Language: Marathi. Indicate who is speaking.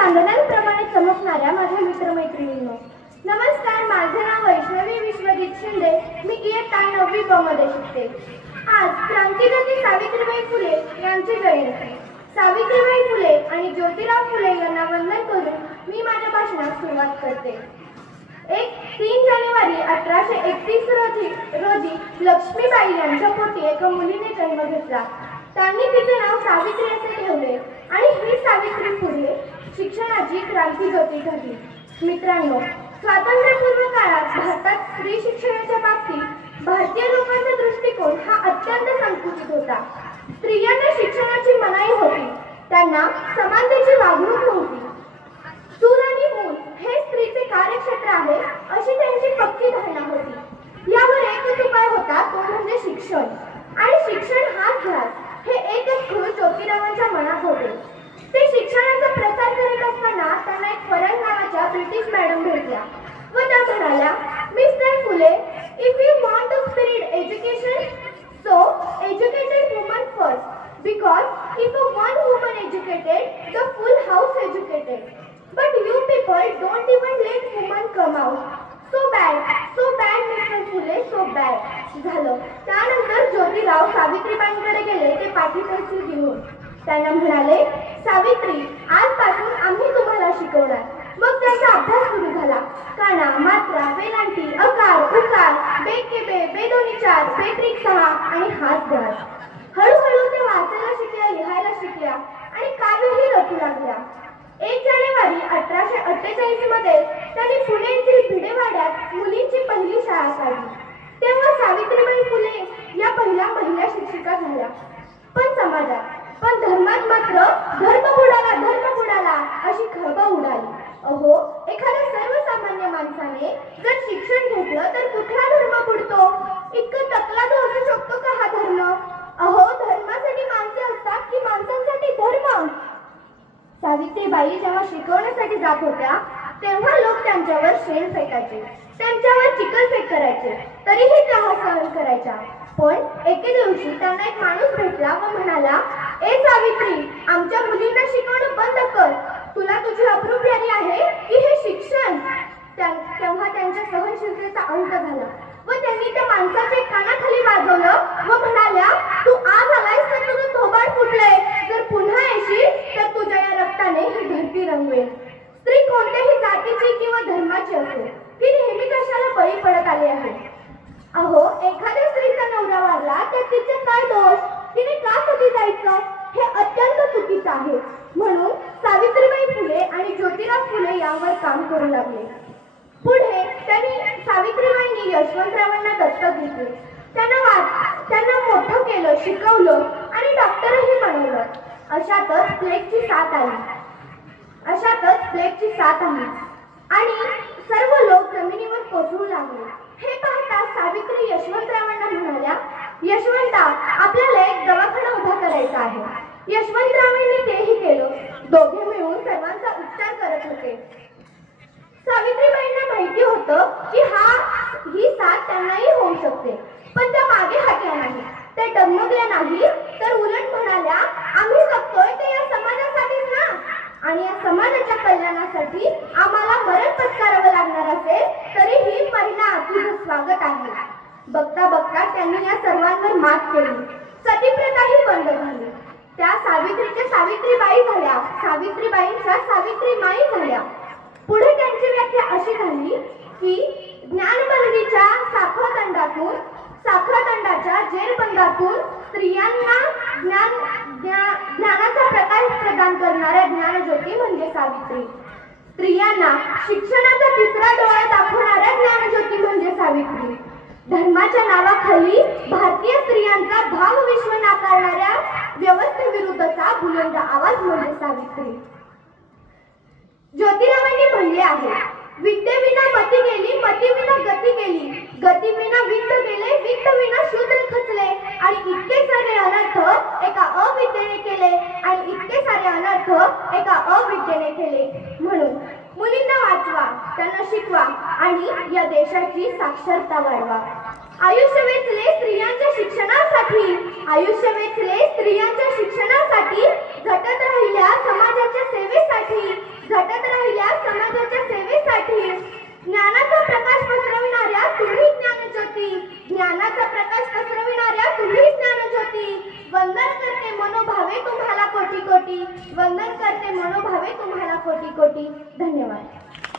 Speaker 1: चांदण्यांप्रमाणे चमकणाऱ्या माझ्या मित्रमैत्रिणींनो. नमस्कार माझे नाव वैष्णवी विश्वजित शिंदे. मी इयत्ता नववी ब मध्ये शिकते. आज क्रांतिज्योती सावित्रीबाई फुले यांची जयंती. सावित्रीबाई फुले आणि ज्योतिराव फुले यांना वंदन करून मी माझ्या भाषणास सुरुवात करते. एक तीन जानेवारी अठराशे एकतीस रोजी रोजी लक्ष्मीबाई यांच्या पोटी एका मुलीने जन्म घेतला. त्यांनी तिचे नाव सावित्री असे ठेवले आणि ही सावित्री क्रांती ज्योती ठरली मित्रांनो स्वातंत्र्यपूर्व काळात भारतात स्त्री शिक्षणाच्या बाबतीत भारतीय लोकांचा दृष्टिकोन हा अत्यंत संकुचित होता. स्त्रियांना शिक्षणाची मनाई होती. त्यांना समानतेची वागणूक नव्हती. चूल आणि मूल हे स्त्रीचे कार्यक्षेत्र आहे अशी त्यांची पक्की धारणा होती. यावर एकच उपाय होता तो म्हणजे शिक्षण. आणि शिक्षण हाच घ्या हे एकच खूळ ज्योतिरावांच्या मनात होते ते शिक्षणाचा प्रसार करीत असताना त्यांना एक फरक नावाच्या ब्रिटिश मॅडम भेटल्या व त्या म्हणाल्या mister Phule if you want to spirit education so educated woman Because because a one woman educated, educated full house house educated But you people don't even let women come out. So bad, so bad, Mr. Phule, so bad. झालं त्यानंतर ज्योतिराव सावित्रीबाईंकडे गेले ते पाठी पेन्सिल घेऊन त्यांना म्हणाले सावित्री आजपासून आम्ही तुम्हाला शिकवणार मग त्यांचा अभ्यास सुरू झाला काना मात्रा वेलांटी अकार उकार बेकेबे बेदोनी चार बेत्रिक सहा आणि हात घास हळूहळू ते वाचायला शिकल्या लिहायला शिकल्या आणि काव्यही रचू लागल्या एक जानेवारी अठराशे अठ्ठेचाळीसमध्ये त्यांनी पुणे येथील भिडेवाड्यात मुलींची पहिली शाळा तेव्हा सावित्रीबाई फुले या पहिल्या महिला शिक्षिका झाल्या. पण समाजात पण धर्मात मात्र धर्म बुडाला धर्म बुडाला अशी खळबा उडाली. अहो एखाद्या सर्वसामान्य माणसाने जर शिक्षण घेतलं तर कुठला धर्म बुडतो? इतकं तकला असू शकतो का हा धर्म? अहो धर्मासाठी माणसे असतात की माणसांसाठी धर्म? सावित्रीबाई जेव्हा शिकवण्यासाठी जात होत्या तेव्हा लोक त्यांच्यावर शेण फेकायचे त्यांच्यावर चिकलफेक करायचे. तरीही त्या सहन करायच्या पण एके दिवशी त्यांना एक माणूस भेटला व म्हणाला ए सावित्री आमच्या मुलींना शिकवणं बंद कर. तुला तुझी अप्रूप यादी आहे की हे शिक्षण? तेव्हा त्यांच्या सहनशीलतेचा अंत झाला. व त्यांनी त्या माणसाचे कानाखाली वाजवलं व म्हणाल्या तू आज आलायस तर तुझं थोबाड फुटलंय जर पुन्हा येशील तर तुझ्या या रक्ताने ही धरती रंगवेल स्त्री कोणत्याही जातीची किंवा धर्माची असो ती नेहमी कशाला बळी पडत आली आहे अहो एखाद्या स्त्रीचा नवरा वारला तर तिचे काय दोष तिने का जायचं हे अत्यंत चुकीचं आहे. म्हणून सावित्रीबाई फुले आणि ज्योतिराव फुले यावर काम करू लागले. पुढे त्यांनी सावित्रीबाईंनी यशवंतरावांना दत्तक घेतले. त्यांना वाट त्यांना मोठं केलं शिकवलं आणि डॉक्टरही बनवलं. अशातच प्लेगची साथ आली. अशातच प्लेगची साथ आली. आणि सर्व लोक जमिनीवर कोसळू लागले. हे पाहता सावित्री यशवंतराव यशवंता आपल्याला एक दवाखाना उभा करायचा आहे. यशवंतरावांनी तेही केलं. दोघे मिळून सर्वांचा उपचार करत होते. सावित्रीबाईंना माहिती होतं की हा ही साथ त्यांनाही होऊ शकते. पण त्या मागे हटल्या नाही. त्या डगमगल्या नाही तर उलट म्हणाल्या आम्ही जगतोय ते या समाजासाठीच ना आणि या समाजाच्या कल्याणासाठी आम्हाला मरण पत्करावं लागणार असेल तरीही पहिला तुझं स्वागत आहे बघता बघता त्यांनी या सर्वांवर मात केली. सतीप्रथाही बंद झाली. त्या सावित्रीच्या सावित्रीबाई झाल्या. सावित्रीबाईंच्या सावित्रीमाई झाल्या. पुढे त्यांची व्याख्या अशी झाली की ज्ञानबंदीच्या साखळदंडातून साखळदंडाच्या जेरबंदातून स्त्रियांना ज्ञान ज्ञा- ज्ञानाचा प्रकाश प्रदान करणाऱ्या ज्ञानज्योती म्हणजे सावित्री. स्त्रियांना शिक्षणाचा तिसरा डोळा दाखवणाऱ्या ज्ञानज्योती म्हणजे सावित्री. धर्माच्या नावाखाली भारतीय स्त्रियांचा भाव विश्व नाकारणाऱ्या व्यवस्थेविरुद्धचा बुलंद आवाज म्हणजे सावित्री. ज्योतिरावांनी म्हणले आहे विद्येविना मती गेली मतीविना गती गेली. गतीविना वित्त गेले वित्त विना शूद्र खचले. आणि इतके सारे अनर्थ एका अविद्येने केले. आणि इतके सारे अनर्थ एका अविद्येने केले. म्हणून मुलींना वाचवा त्यांना शिकवा आणि या देशाची साक्षरता वाढवा. आयुष्य वेचले स्त्रियांच्या शिक्षणासाठी आयुष्य वेचले स्त्रियांच्या शिक्षणासाठी झटत राहिल्या समाजाच्या सेवेसाठी कोटी कोटी. वंदन करते मनोभावे तुम्हाला कोटी कोटी. धन्यवाद.